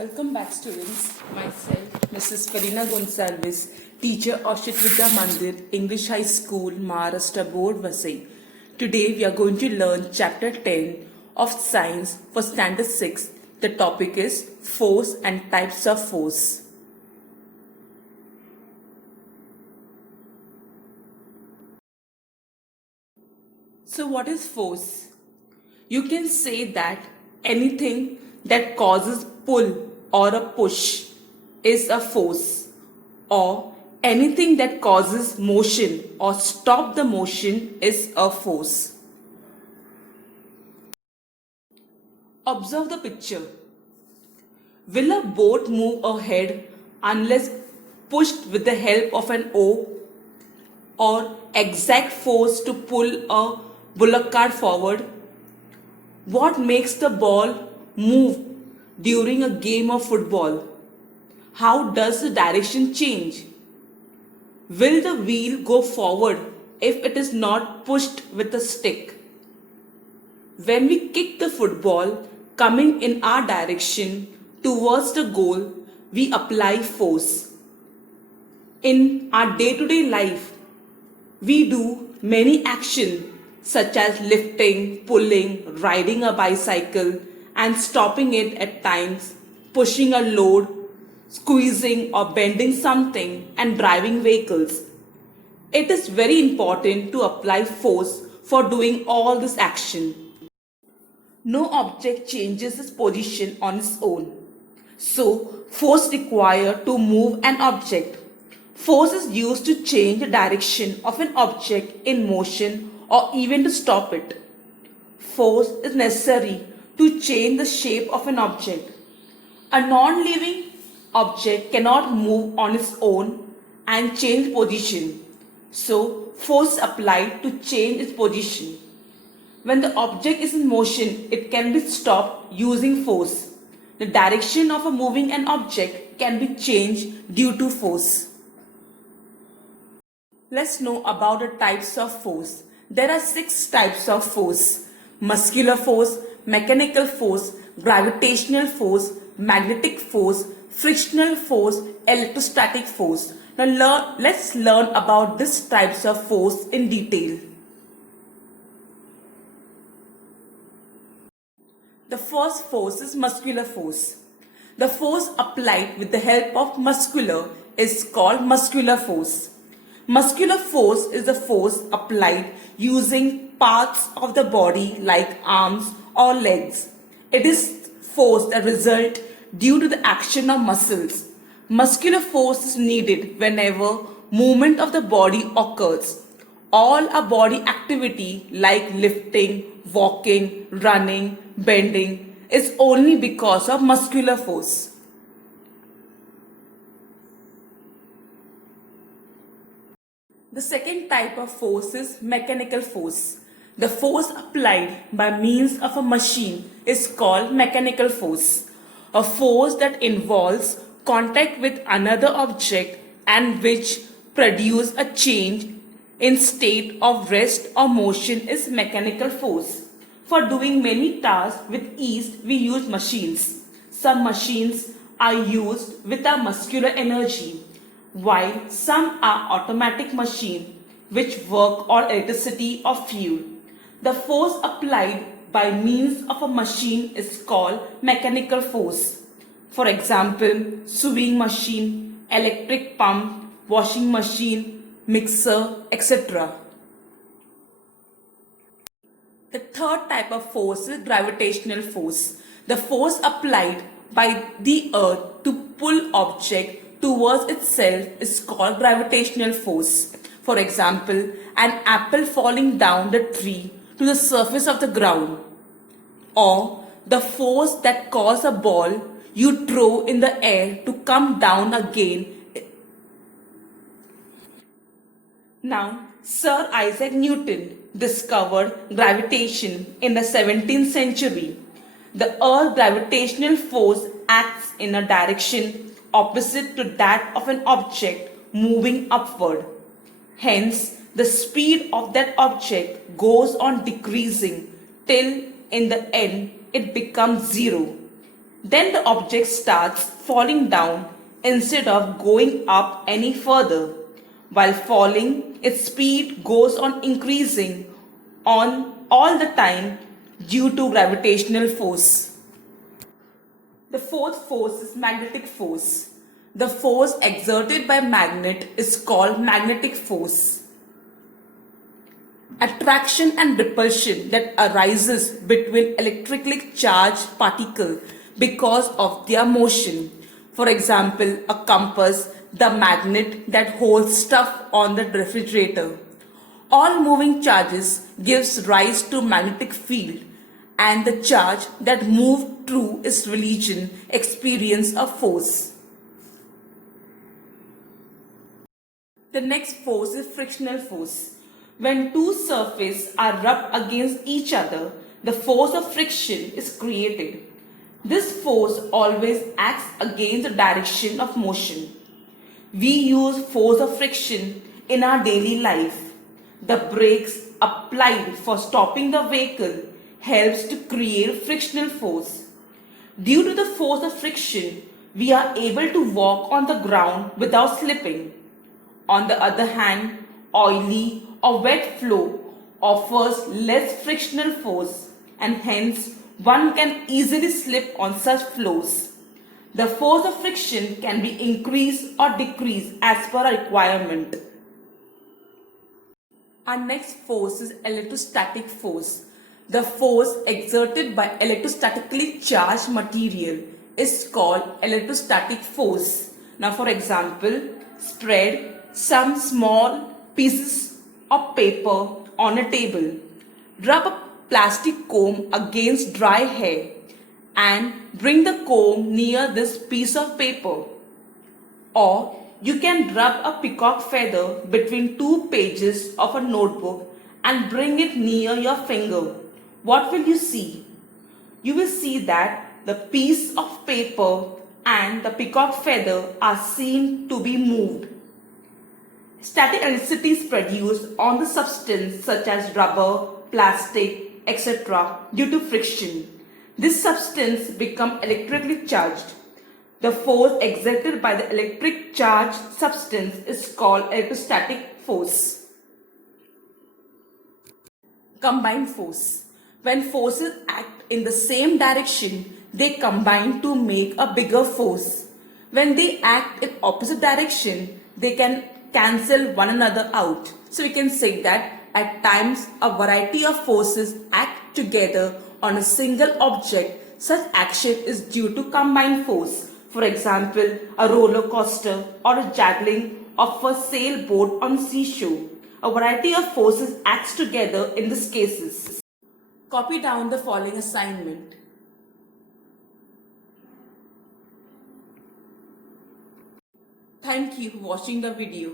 Welcome back, students. Myself, Mrs. Felina Gonsalves, teacher of Shitvidya Mandir, English High School, Maharashtra Board, Vasai. Today we are going to learn Chapter 10 of Science for Standard 6. The topic is Force and Types of Force. So what is force? You can say that anything that causes pull or a push is a force, or anything that causes motion or stop the motion is a force. Observe the picture. Will a boat move ahead unless pushed with the help of an oar, or exact force to pull a bullock cart forward? What makes the ball move during a game of football? How does the direction change? Will the wheel go forward if it is not pushed with a stick? When we kick the football coming in our direction towards the goal, we apply force. In our day-to-day life, we do many actions such as lifting, pulling, riding a bicycle and stopping it at times, pushing a load, squeezing or bending something and driving vehicles. It is very important to apply force for doing all this action. No object changes its position on its own. So, force required to move an object. Force is used to change the direction of an object in motion or even to stop it. Force is necessary to change the shape of an object. A non-living object cannot move on its own and change position. So, force is applied to change its position. When the object is in motion, it can be stopped using force. The direction of a moving an object can be changed due to force. Let's know about the types of force. There are 6 types of force: muscular force, mechanical force, gravitational force, magnetic force, frictional force, electrostatic force. Now let's learn about these types of force in detail. The first force is muscular force. The force applied with the help of muscular is called muscular force. Muscular force is the force applied using parts of the body like arms or legs. It is force that results due to the action of muscles. Muscular force is needed whenever movement of the body occurs. All our body activity like lifting, walking, running, bending is only because of muscular force. The second type of force is mechanical force. The force applied by means of a machine is called mechanical force. A force that involves contact with another object and which produce a change in state of rest or motion is mechanical force. For doing many tasks with ease, we use machines. Some machines are used with our muscular energy, while some are automatic machines which work on electricity or fuel. The force applied by means of a machine is called mechanical force. For example, sewing machine, electric pump, washing machine, mixer, etc. The third type of force is gravitational force. The force applied by the earth to pull object towards itself is called gravitational force. For example, an apple falling down the tree to the surface of the ground, or the force that causes a ball you throw in the air to come down again. Now, Sir Isaac Newton discovered gravitation in the 17th century. The Earth's gravitational force acts in a direction opposite to that of an object moving upward. Hence, the speed of that object goes on decreasing till in the end it becomes zero. Then the object starts falling down instead of going up any further. While falling, its speed goes on increasing on all the time due to gravitational force. The fourth force is magnetic force. The force exerted by magnet is called magnetic force. Attraction and repulsion that arises between electrically charged particles because of their motion. For example, a compass, the magnet that holds stuff on the refrigerator. All moving charges gives rise to magnetic field, and the charge that moved through its region experience a force. The next force is frictional force. When two surfaces are rubbed against each other, the force of friction is created. This force always acts against the direction of motion. We use force of friction in our daily life. The brakes applied for stopping the vehicle helps to create frictional force. Due to the force of friction, we are able to walk on the ground without slipping. On the other hand, oily or wet flow offers less frictional force, and hence one can easily slip on such flows. The force of friction can be increased or decreased as per a requirement. Our next force is electrostatic force. The force exerted by electrostatically charged material is called electrostatic force. Now, for example, spread some small pieces of paper on a table. Rub a plastic comb against dry hair and bring the comb near this piece of paper. Or you can rub a peacock feather between two pages of a notebook and bring it near your finger. What will you see? You will see that the piece of paper and the peacock feather are seen to be moved. Static electricity is produced on the substance such as rubber, plastic, etc. due to friction. This substance becomes electrically charged. The force exerted by the electric charged substance is called electrostatic force. Combined force. When forces act in the same direction, they combine to make a bigger force. When they act in opposite direction, they can cancel one another out. So we can say that at times a variety of forces act together on a single object. Such action is due to combined force. For example, a roller coaster or a juggling of a sailboat on seashore. A variety of forces acts together in these cases. Copy down the following assignment. Thank you for watching the video.